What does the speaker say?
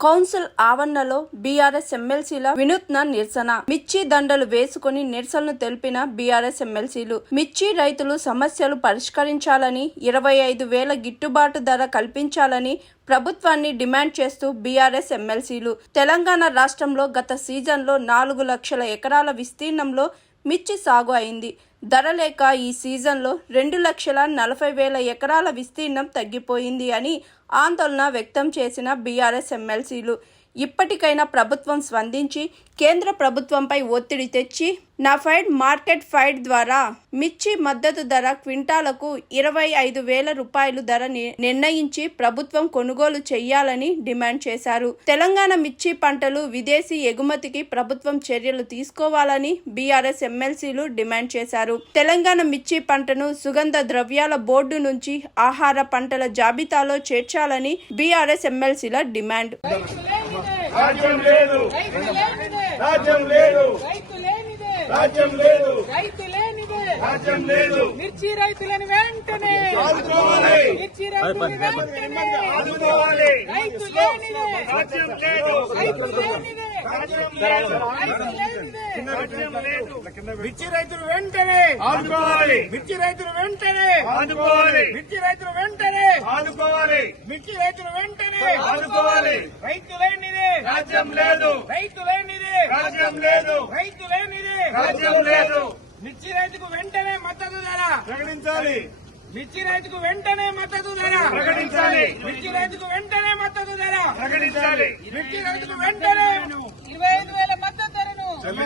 Council ఆవరణలో BRS ఎమ్మెల్సీల వినూత్న నిరసన. మిర్చి దండలు వేసుకుని నిరసనలు తెలిపిన బీఆర్ఎస్ ఎమ్మెల్సీలు మిర్చి రైతులు సమస్యలు పరిష్కరించాలని ఇరవై ఐదు వేల గిట్టుబాటు ధర కల్పించాలని ప్రభుత్వాన్ని డిమాండ్ చేస్తూ బీఆర్ఎస్ ఎమ్మెల్సీలు. తెలంగాణ రాష్ట్రంలో గత సీజన్లో నాలుగు లక్షల ఎకరాల విస్తీర్ణంలో మిర్చి సాగు అయింది. ధర లేక ఈ సీజన్లో రెండు లక్షల నలభై వేల ఎకరాల విస్తీర్ణం తగ్గిపోయింది అని ఆందోళన వ్యక్తం చేసిన బీఆర్ఎస్ ఎమ్మెల్సీలు. ఇప్పటికైనా ప్రభుత్వం స్పందించి కేంద్ర ప్రభుత్వంపై ఒత్తిడి తెచ్చి నఫైడ్ మార్కెట్ ఫైడ్ ద్వారా మిర్చి మద్దతు ధర క్వింటాలకు ఇరవై ఐదు వేల రూపాయలు ధర ని- నిర్ణయించి ప్రభుత్వం కొనుగోలు చేయాలని డిమాండ్ చేశారు. తెలంగాణ మిర్చి పంటలు విదేశీ ఎగుమతికి ప్రభుత్వం చర్యలు తీసుకోవాలని బీఆర్ఎస్ ఎమ్మెల్సీలు డిమాండ్ చేశారు. తెలంగాణ మిర్చి పంటను సుగంధ ద్రవ్యాల బోర్డు నుంచి ఆహార పంటల జాబితాలో చేర్చాలని బీఆర్ఎస్ ఎమ్మెల్సీల డిమాండ్. రాజ్యం లేదు. రైతు లేనిదే. రాజ్యం లేదు. రైతు లేనిదే. రాజ్యం లేదు. రైతు లేనిదే. రాజ్యం లేదు. మిర్చి రైతులను వెంటనే. ఆదుకోవాలి. మిర్చి రైతులను వెంటనే. ఆదుకోవాలి. రైతు లేనిదే. రాజ్యం లేదు. రైతు లేనిదే. మిర్చి రైతులు వెంటనే ఆదుకోవాలి. మిర్చి రైతులు వెంటనే ఆదుకోవాలి. మిర్చి రైతులు వెంటనే ఆదుకోవాలి. మిర్చి రైతులు వెంటనే ఆదుకోవాలి. రైతు లేనిదే. రాజ్యం లేదు. రైతు లేనిదే. రాజ్యం లేదు. రైతు లేనిదే. రాజ్యం లేదు. మిర్చి రైతుకు వెంటనే మద్దతు ధర. ప్రకటించాలి. మిర్చి రైతుకు వెంటనే మద్దతు ధర. ప్రకటించాలి. మిర్చి రైతుకు వెంటనే మద్దతు ధర. ప్రకటించాలి. మిర్చి రైతుకు వెంటనే ఇరవై ఐదు వేల మద్దతు ధరను చెల్లించాలి.